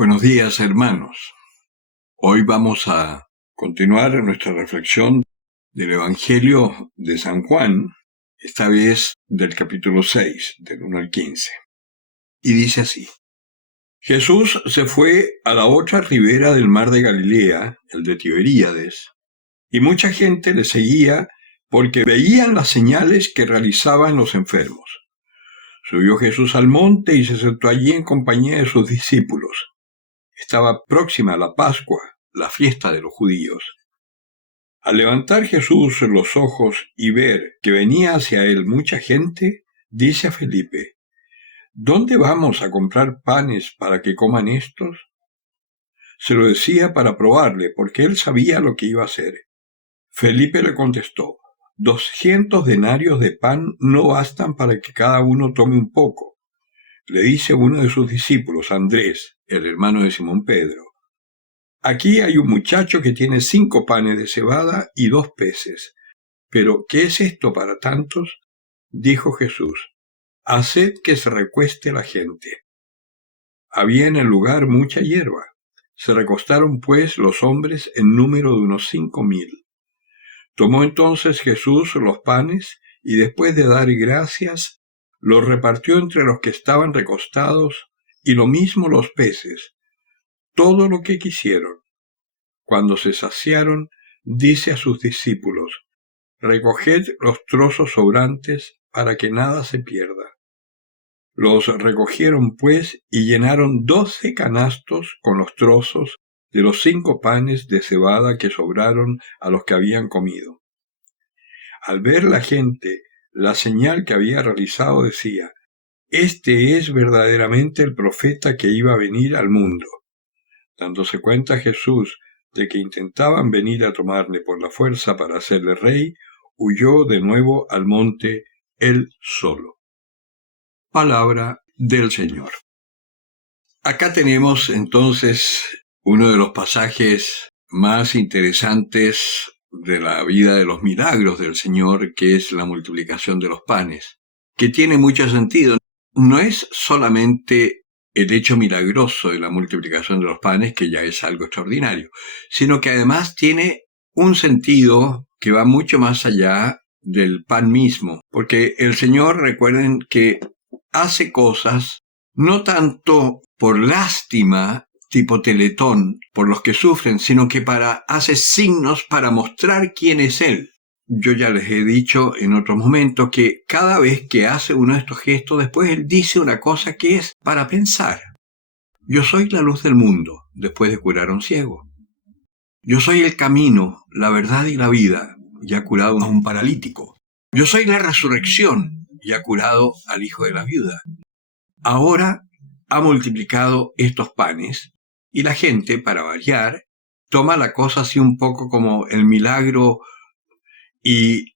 Buenos días, hermanos. Hoy vamos a continuar nuestra reflexión del Evangelio de San Juan, esta vez del capítulo 6, del 1 al 15. Y dice así: Jesús se fue a la otra ribera del mar de Galilea, el de Tiberíades, y mucha gente le seguía porque veían las señales que realizaban los enfermos. Subió Jesús al monte y se sentó allí en compañía de sus discípulos. Estaba próxima la Pascua, la fiesta de los judíos. Al levantar Jesús los ojos y ver que venía hacia él mucha gente, dice a Felipe: ¿Dónde vamos a comprar panes para que coman estos? Se lo decía para probarle, porque él sabía lo que iba a hacer. Felipe le contestó: 200 denarios de pan no bastan para que cada uno tome un poco. Le dice uno de sus discípulos, Andrés, el hermano de Simón Pedro: Aquí hay un muchacho que tiene 5 panes de cebada y 2 peces. ¿Pero qué es esto para tantos? Dijo Jesús: haced que se recueste la gente. Había en el lugar mucha hierba. Se recostaron pues los hombres en número de unos 5,000. Tomó entonces Jesús los panes y después de dar gracias, los repartió entre los que estaban recostados, y lo mismo los peces, todo lo que quisieron. Cuando se saciaron, dice a sus discípulos: recoged los trozos sobrantes para que nada se pierda. Los recogieron pues y llenaron 12 canastos con los trozos de los 5 panes de cebada que sobraron a los que habían comido. Al ver la gente la señal que había realizado, decía: este es verdaderamente el profeta que iba a venir al mundo. Dándose cuenta Jesús de que intentaban venir a tomarle por la fuerza para hacerle rey, huyó de nuevo al monte él solo. Palabra del Señor. Acá tenemos entonces uno de los pasajes más interesantes de la vida de los milagros del Señor, que es la multiplicación de los panes, que tiene mucho sentido. No es solamente el hecho milagroso de la multiplicación de los panes, que ya es algo extraordinario, sino que además tiene un sentido que va mucho más allá del pan mismo, porque el Señor, recuerden que hace cosas no tanto por lástima, tipo Teletón, por los que sufren, sino que hace signos para mostrar quién es Él. Yo ya les he dicho en otro momento que cada vez que hace uno de estos gestos, después Él dice una cosa que es para pensar. Yo soy la luz del mundo, después de curar a un ciego. Yo soy el camino, la verdad y la vida, y ha curado a un paralítico. Yo soy la resurrección, y ha curado al hijo de la viuda. Ahora ha multiplicado estos panes, y la gente, para variar, toma la cosa así un poco como el milagro y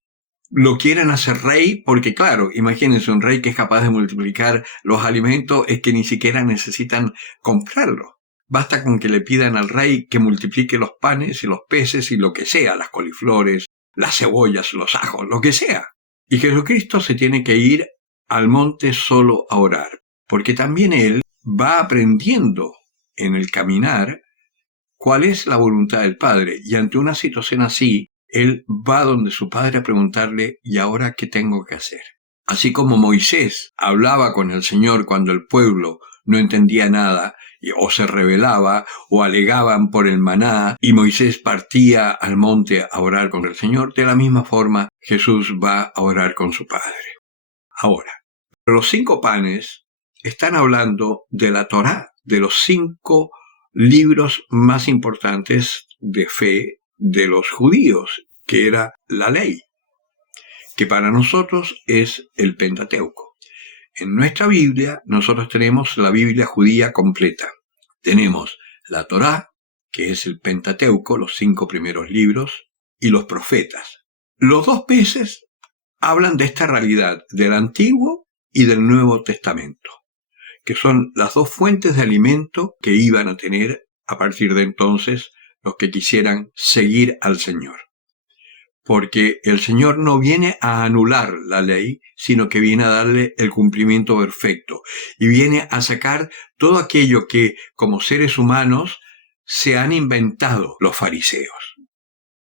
lo quieren hacer rey, porque claro, imagínense un rey que es capaz de multiplicar los alimentos, es que ni siquiera necesitan comprarlo. Basta con que le pidan al rey que multiplique los panes y los peces y lo que sea, las coliflores, las cebollas, los ajos, lo que sea. Y Jesucristo se tiene que ir al monte solo a orar, porque también Él va aprendiendo en el caminar cuál es la voluntad del Padre, y ante una situación así, Él va donde su Padre a preguntarle: ¿y ahora qué tengo que hacer? Así como Moisés hablaba con el Señor cuando el pueblo no entendía nada, o se rebelaba, o alegaban por el maná, y Moisés partía al monte a orar con el Señor, de la misma forma Jesús va a orar con su Padre. Ahora, los 5 panes están hablando de la Torá, de los 5 libros más importantes de fe de los judíos, que era la ley, que para nosotros es el Pentateuco. En nuestra Biblia nosotros tenemos la Biblia judía completa. Tenemos la Torá, que es el Pentateuco, los 5 primeros libros, y los profetas. Los 2 peces hablan de esta realidad del Antiguo y del Nuevo Testamento, que son las 2 fuentes de alimento que iban a tener a partir de entonces los que quisieran seguir al Señor. porque el Señor no viene a anular la ley, sino que viene a darle el cumplimiento perfecto y viene a sacar todo aquello que, como seres humanos, se han inventado los fariseos.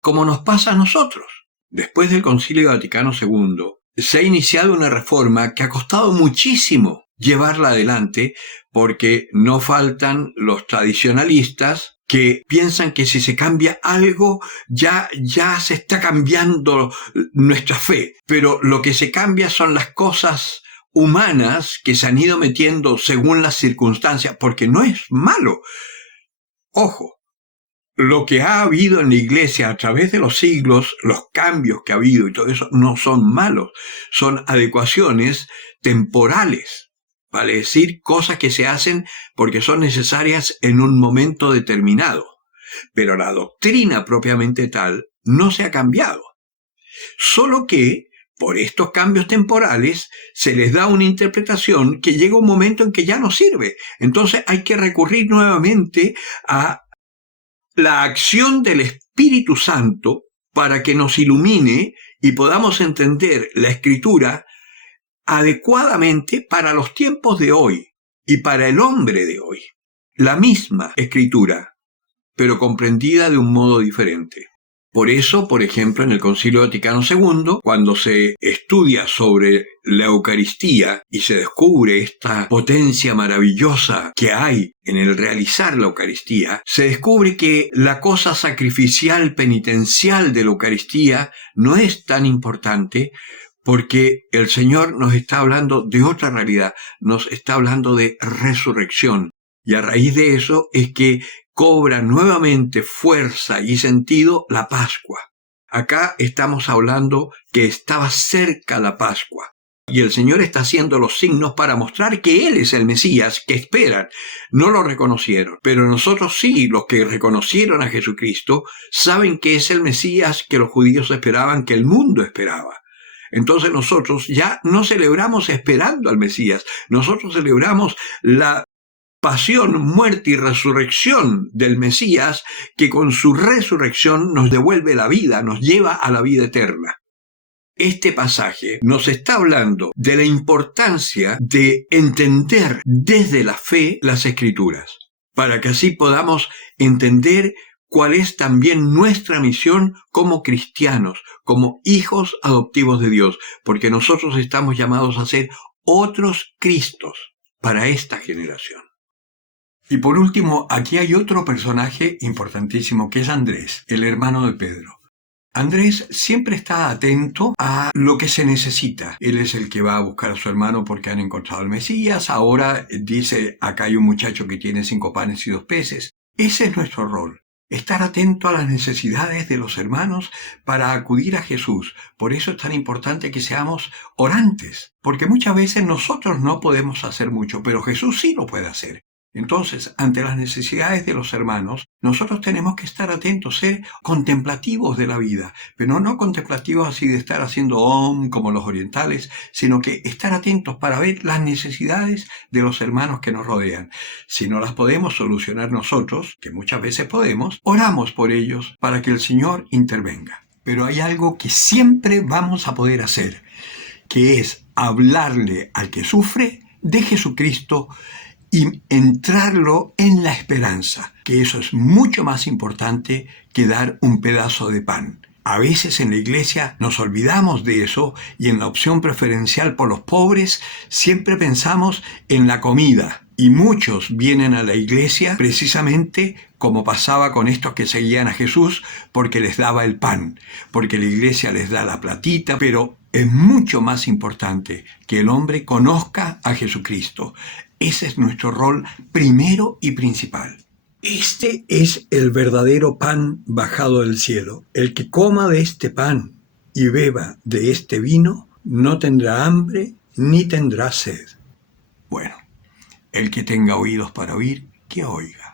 Como nos pasa a nosotros. Después del Concilio Vaticano II, se ha iniciado una reforma que ha costado muchísimo llevarla adelante, porque no faltan los tradicionalistas que piensan que si se cambia algo, ya se está cambiando nuestra fe. Pero lo que se cambia son las cosas humanas que se han ido metiendo según las circunstancias, porque no es malo. Ojo, lo que ha habido en la iglesia a través de los siglos, los cambios que ha habido y todo eso, no son malos, son adecuaciones temporales. Vale decir, cosas que se hacen porque son necesarias en un momento determinado. Pero la doctrina propiamente tal no se ha cambiado. Solo que, por estos cambios temporales, se les da una interpretación que llega un momento en que ya no sirve. Entonces hay que recurrir nuevamente a la acción del Espíritu Santo para que nos ilumine y podamos entender la Escritura adecuadamente para los tiempos de hoy y para el hombre de hoy. La misma Escritura, pero comprendida de un modo diferente. Por eso, por ejemplo, en el Concilio Vaticano II, cuando se estudia sobre la Eucaristía y se descubre esta potencia maravillosa que hay en el realizar la Eucaristía, se descubre que la cosa sacrificial penitencial de la Eucaristía no es tan importante, porque el Señor nos está hablando de otra realidad, nos está hablando de resurrección. Y a raíz de eso es que cobra nuevamente fuerza y sentido la Pascua. Acá estamos hablando que estaba cerca la Pascua. Y el Señor está haciendo los signos para mostrar que Él es el Mesías que esperan. No lo reconocieron, pero nosotros sí, los que reconocieron a Jesucristo, saben que es el Mesías que los judíos esperaban, que el mundo esperaba. Entonces nosotros ya no celebramos esperando al Mesías, nosotros celebramos la pasión, muerte y resurrección del Mesías, que con su resurrección nos devuelve la vida, nos lleva a la vida eterna. Este pasaje nos está hablando de la importancia de entender desde la fe las Escrituras, para que así podamos entender cuál es también nuestra misión como cristianos, como hijos adoptivos de Dios, porque nosotros estamos llamados a ser otros Cristos para esta generación. Y por último, aquí hay otro personaje importantísimo, que es Andrés, el hermano de Pedro. Andrés siempre está atento a lo que se necesita. Él es el que va a buscar a su hermano porque han encontrado al Mesías. Ahora dice, acá hay un muchacho que tiene 5 panes y 2 peces. Ese es nuestro rol. Estar atento a las necesidades de los hermanos para acudir a Jesús. Por eso es tan importante que seamos orantes, porque muchas veces nosotros no podemos hacer mucho, pero Jesús sí lo puede hacer. Entonces, ante las necesidades de los hermanos, nosotros tenemos que estar atentos, ser contemplativos de la vida, pero no contemplativos así de estar haciendo como los orientales, sino que estar atentos para ver las necesidades de los hermanos que nos rodean. Si no las podemos solucionar nosotros, que muchas veces podemos, oramos por ellos para que el Señor intervenga. Pero hay algo que siempre vamos a poder hacer, que es hablarle al que sufre de Jesucristo y entrarlo en la esperanza, que eso es mucho más importante que dar un pedazo de pan. A veces en la iglesia nos olvidamos de eso y en la opción preferencial por los pobres siempre pensamos en la comida. Y muchos vienen a la iglesia precisamente como pasaba con estos que seguían a Jesús, porque les daba el pan, porque la iglesia les da la platita, pero es mucho más importante que el hombre conozca a Jesucristo. Ese es nuestro rol primero y principal. Este es el verdadero pan bajado del cielo. El que coma de este pan y beba de este vino no tendrá hambre ni tendrá sed. Bueno, el que tenga oídos para oír, que oiga.